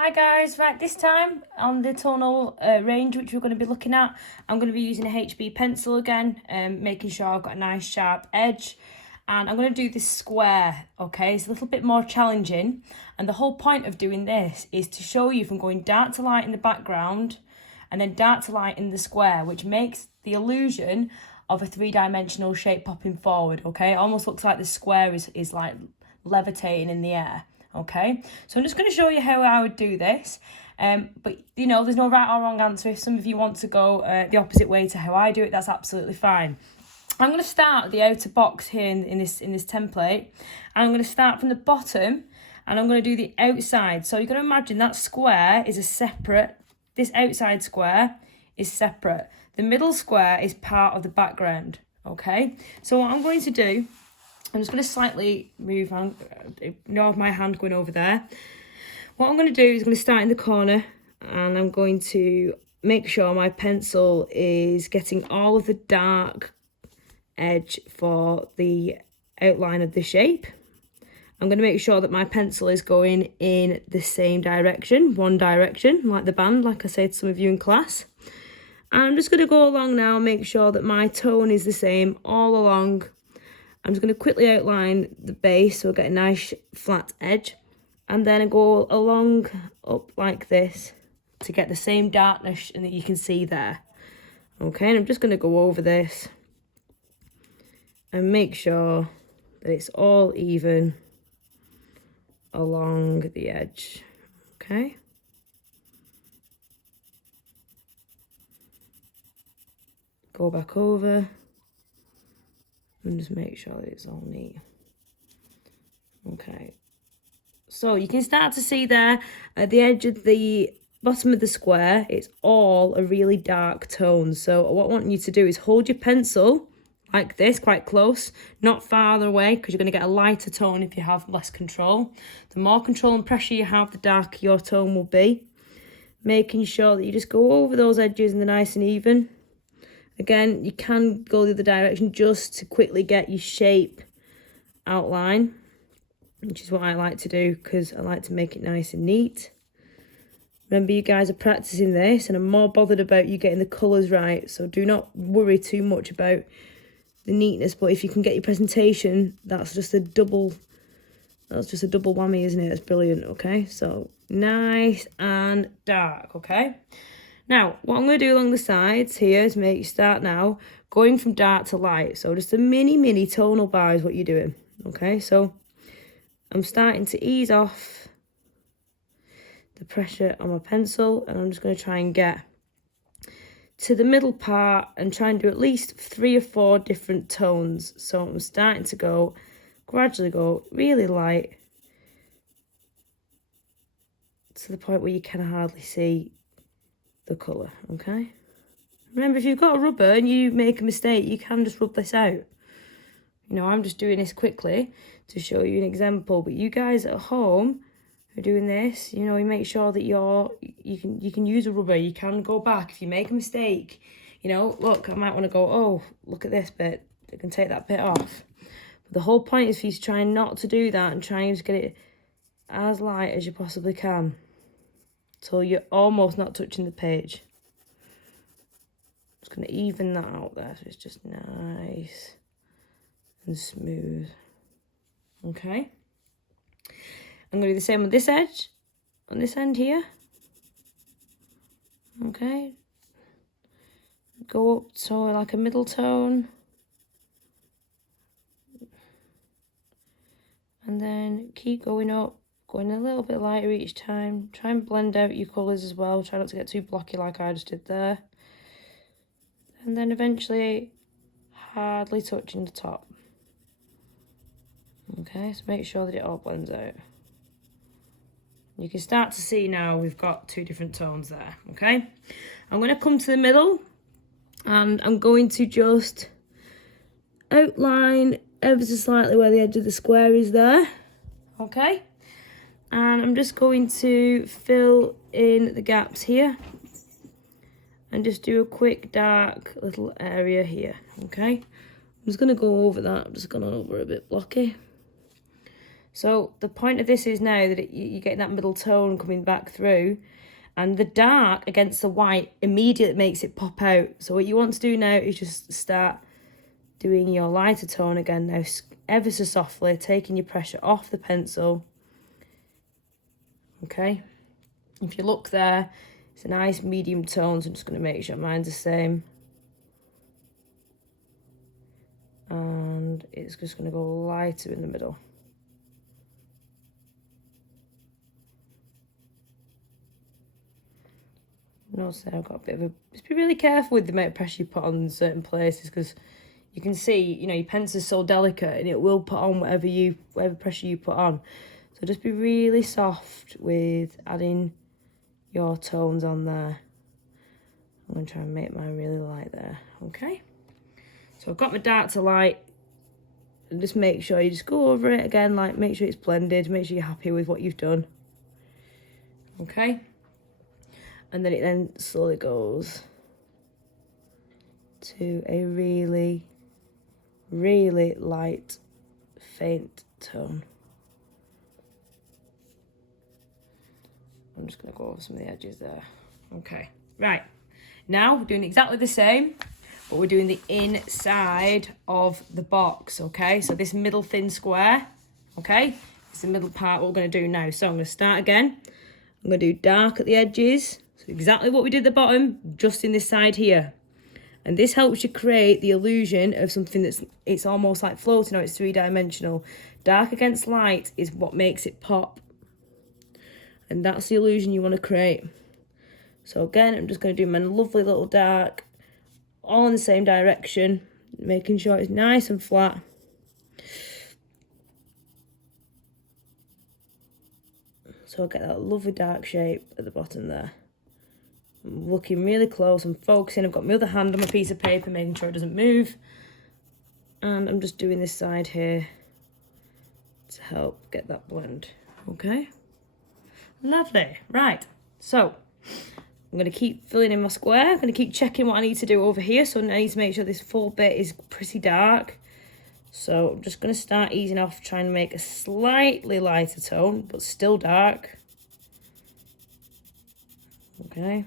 Hi guys, right, this time on the tonal range which we're going to be looking at, I'm going to be using a HB pencil again, making sure I've got a nice sharp edge, and I'm going to do this square, okay? It's a little bit more challenging, and the whole point of doing this is to show you from going dark to light in the background and then dark to light in the square, which makes the illusion of a three-dimensional shape popping forward, okay? It almost looks like the square is like levitating in the air. Okay, so I'm just going to show you how I would do this, but you know, there's no right or wrong answer. If some of you want to go the opposite way to how I do it, that's absolutely fine. I'm going to start at the outer box here in this template, and I'm going to start from the bottom, and I'm going to do the outside. So you're going to imagine that square is a separate, this outside square is separate. The middle square is part of the background, okay? So what I'm going to do, I'm just going to slightly move on, ignore my hand going over there. What I'm going to do is I'm going to start in the corner, and I'm going to make sure my pencil is getting all of the dark edge for the outline of the shape. I'm going to make sure that my pencil is going in the same direction, one direction, like the band, like I said to some of you in class. And I'm just going to go along now and make sure that my tone is the same all along. I'm just going to quickly outline the base so I get a nice flat edge, and then I go along up like this to get the same darkness that you can see there. Okay, and I'm just going to go over this and make sure that it's all even along the edge. Okay. Go back over. And just make sure that it's all neat. Okay, so you can start to see there at the edge of the bottom of the square, it's all a really dark tone. So what I want you to do is hold your pencil like this, quite close, not farther away, because you're going to get a lighter tone if you have less control. The more control and pressure you have, the darker your tone will be. Making sure that you just go over those edges and they're nice and even. Again, you can go the other direction just to quickly get your shape outline, which is what I like to do because I like to make it nice and neat. Remember, you guys are practicing this, and I'm more bothered about you getting the colours right, so do not worry too much about the neatness. But if you can get your presentation, that's just a double whammy, isn't it? That's brilliant. Okay, so nice and dark. Okay. Now, what I'm going to do along the sides here is make you start now going from dark to light. So just a mini tonal bar is what you're doing. Okay, so I'm starting to ease off the pressure on my pencil, and I'm just going to try and get to the middle part and try and do at least 3 or 4 different tones. So I'm starting to gradually go really light to the point where you can hardly see the colour. Okay, remember, if you've got a rubber and you make a mistake, you can just rub this out. You know, I'm just doing this quickly to show you an example, but you guys at home who are doing this, you know, you make sure that you can use a rubber. You can go back if you make a mistake. You know, look, I might want to go, oh, look at this bit, I can take that bit off. But the whole point is for you to try not to do that and try and just get it as light as you possibly can, so you're almost not touching the page. Just going to even that out there so it's just nice and smooth. Okay. I'm going to do the same on this edge, on this end here. Okay. Go up to like a middle tone. And then keep going up. Going a little bit lighter each time. Try and blend out your colours as well. Try not to get too blocky like I just did there. And then eventually hardly touching the top. Okay, so make sure that it all blends out. You can start to see now we've got 2 different tones there, okay? I'm going to come to the middle, and I'm going to just outline ever so slightly where the edge of the square is there, okay? And I'm just going to fill in the gaps here and just do a quick dark little area here. Okay, I'm just going to go over that. I've just gone over a bit blocky. So the point of this is now that you're getting that middle tone coming back through, and the dark against the white immediately makes it pop out. So what you want to do now is just start doing your lighter tone again now, ever so softly, taking your pressure off the pencil. Okay, if you look there, it's a nice medium tone, so I'm just going to make sure mine's the same. And it's just going to go lighter in the middle. Notice I've got a bit of a... Just be really careful with the amount of pressure you put on certain places, because you can see, you know, your pencil's so delicate and it will put on whatever pressure you put on. So just be really soft with adding your tones on there. I'm going to try and make mine really light there, okay? So I've got my dark to light, and just make sure you just go over it again, like make sure it's blended, make sure you're happy with what you've done, okay? And then it then slowly goes to a really, really light, faint tone. I'm just going to go over some of the edges there. Okay, right. Now we're doing exactly the same, but we're doing the inside of the box, okay? So this middle thin square, okay? It's the middle part what we're going to do now. So I'm going to start again. I'm going to do dark at the edges. So exactly what we did at the bottom, just in this side here. And this helps you create the illusion of something it's almost like floating, or it's three-dimensional. Dark against light is what makes it pop. And that's the illusion you want to create. So again, I'm just going to do my lovely little dark, all in the same direction, making sure it's nice and flat. So I'll get that lovely dark shape at the bottom there. I'm looking really close, I'm focusing, I've got my other hand on my piece of paper, making sure it doesn't move. And I'm just doing this side here to help get that blend, okay? Lovely, right, so I'm going to keep filling in my square. I'm going to keep checking what I need to do over here. So I need to make sure this full bit is pretty dark. So I'm just going to start easing off, trying to make a slightly lighter tone, but still dark. Okay.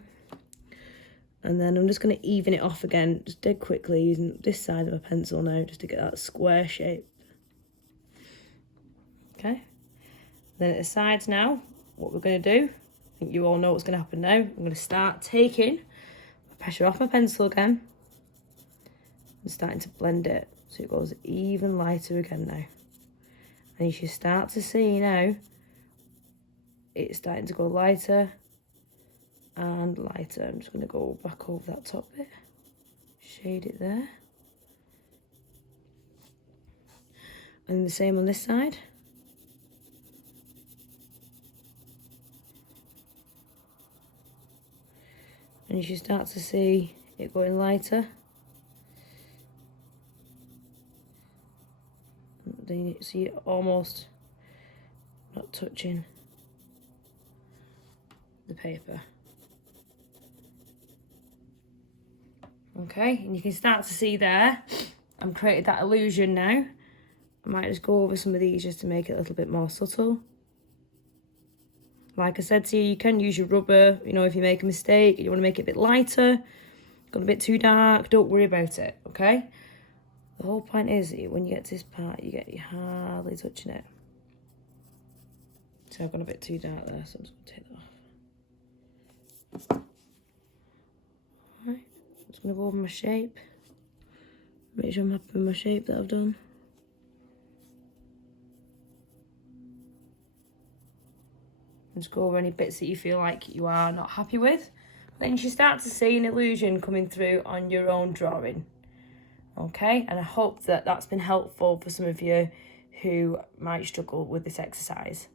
And then I'm just going to even it off again, just dead quickly, using this side of a pencil now, just to get that square shape. Okay. Then at the sides now, what we're going to do, I think you all know what's going to happen now. I'm going to start taking pressure off my pencil again and starting to blend it so it goes even lighter again now. And you should start to see now it's starting to go lighter and lighter. I'm just going to go back over that top bit, shade it there. And the same on this side. And you should start to see it going lighter. Then you see it almost not touching the paper. Okay, and you can start to see there, I've created that illusion now. I might just go over some of these just to make it a little bit more subtle. Like I said to you, you can use your rubber, you know, if you make a mistake, you want to make it a bit lighter, got a bit too dark, don't worry about it, okay? The whole point is, when you get to this part, you hardly touching it. So I've gone a bit too dark there, so I'm just going to take that off. Alright, I'm just going to go over my shape. Make sure I'm happy with my shape that I've done. And just go over any bits that you feel like you are not happy with. Then you should start to see an illusion coming through on your own drawing. Okay, and I hope that that's been helpful for some of you who might struggle with this exercise.